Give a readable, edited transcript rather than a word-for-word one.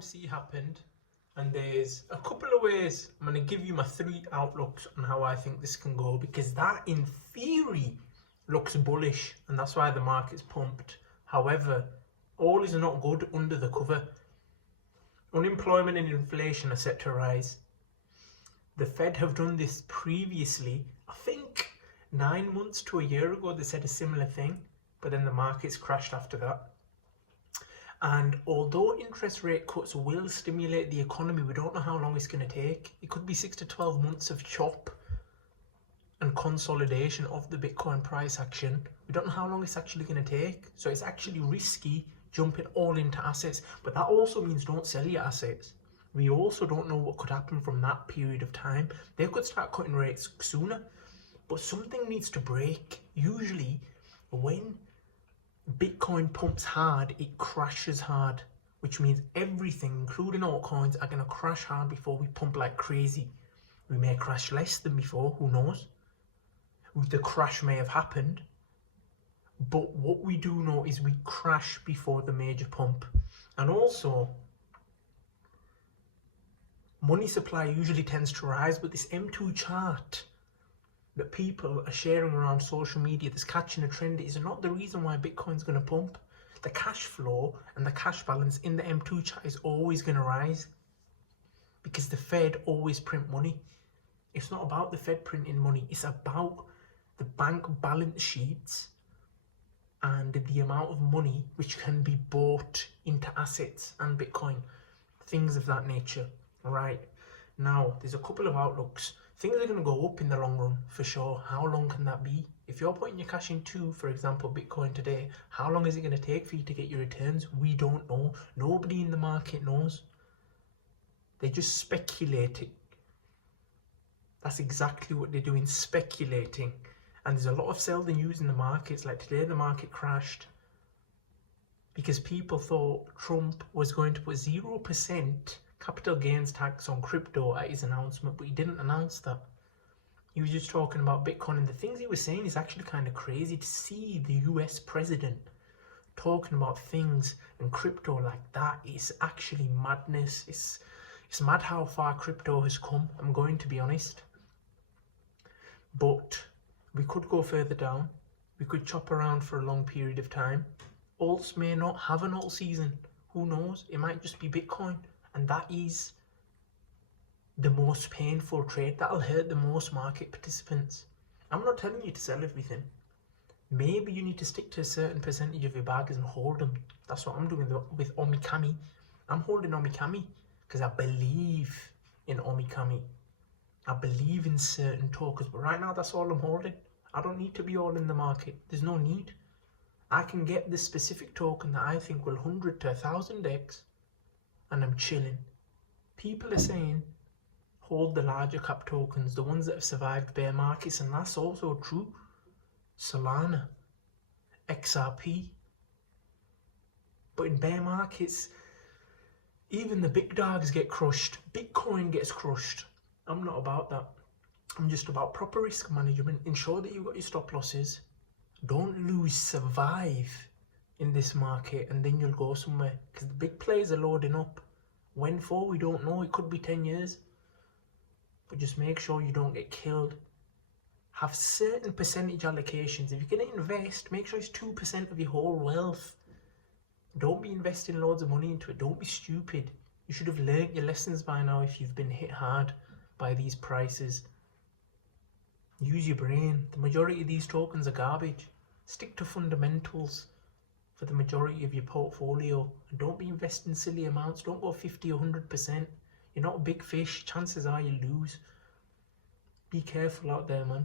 FOMC happened, and there's a couple of ways. I'm going to give you my 3 outlooks on how I think this can go, because that in theory looks bullish, and that's why the market's pumped. However, all is not good under the cover. Unemployment and inflation are set to rise. The Fed have done this previously. I think 9 months to a year ago they said a similar thing, but then the markets crashed after that. And although interest rate cuts will stimulate the economy, we don't know how long it's going to take. It could be 6 to 12 months of chop and consolidation of the Bitcoin price action. We don't know how long it's actually going to take. So it's actually risky jumping all into assets. But that also means don't sell your assets. We also don't know what could happen from that period of time. They could start cutting rates sooner. But something needs to break. Usually when Bitcoin pumps hard, it crashes hard, which means everything, including altcoins, are going to crash hard before we pump like crazy. We may crash less than before, who knows? The crash may have happened, but what we do know is we crash before the major pump. And also, money supply usually tends to rise, but this M2 chart that people are sharing around social media that's catching a trend is not the reason why Bitcoin's going to pump. The cash flow and the cash balance in the M2 chart is always going to rise because the Fed always print money. It's not about the Fed printing money, it's about the bank balance sheets and the amount of money which can be bought into assets and Bitcoin, things of that nature. Right now, there's a couple of outlooks. Things are going to go up in the long run, for sure. How long can that be? If you're putting your cash into, for example, Bitcoin today, how long is it going to take for you to get your returns? We don't know. Nobody in the market knows. They're just speculating. That's exactly what they're doing, speculating. And there's a lot of sell the news in the markets. Like today, the market crashed because people thought Trump was going to put 0% capital gains tax on crypto at his announcement, but he didn't announce that. He was just talking about Bitcoin, and the things he was saying is actually kind of crazy. To see the US president talking about things and crypto like that is actually madness. It's mad how far crypto has come, I'm going to be honest. But we could go further down. We could chop around for a long period of time. Alts may not have an alt season. Who knows? It might just be Bitcoin. And that is the most painful trade. That'll hurt the most market participants. I'm not telling you to sell everything. Maybe you need to stick to a certain percentage of your bags and hold them. That's what I'm doing with Omikami. I'm holding Omikami because I believe in Omikami. I believe in certain tokens. But right now, that's all I'm holding. I don't need to be all in the market. There's no need. I can get this specific token that I think will 100 to 1,000x. And I'm chilling. People are saying hold the larger cap tokens, the ones that have survived bear markets, and that's also true. Solana, XRP. But in bear markets, even the big dogs get crushed. Bitcoin gets crushed. I'm not about that. I'm just about proper risk management. Ensure that you've got your stop losses. Don't lose, survive in this market, and then you'll go somewhere, because the big players are loading up. When for, we don't know. It could be 10 years, but just make sure you don't get killed. Have certain percentage allocations. If you're going to invest, make sure it's 2% of your whole wealth. Don't be investing loads of money into it. Don't be stupid. You should have learnt your lessons by now if you've been hit hard by these prices. Use your brain. The majority of these tokens are garbage. Stick to fundamentals for the majority of your portfolio, and don't be investing silly amounts. Don't go 50 or 100%. You're not a big fish. Chances are you lose. Be careful out there, man.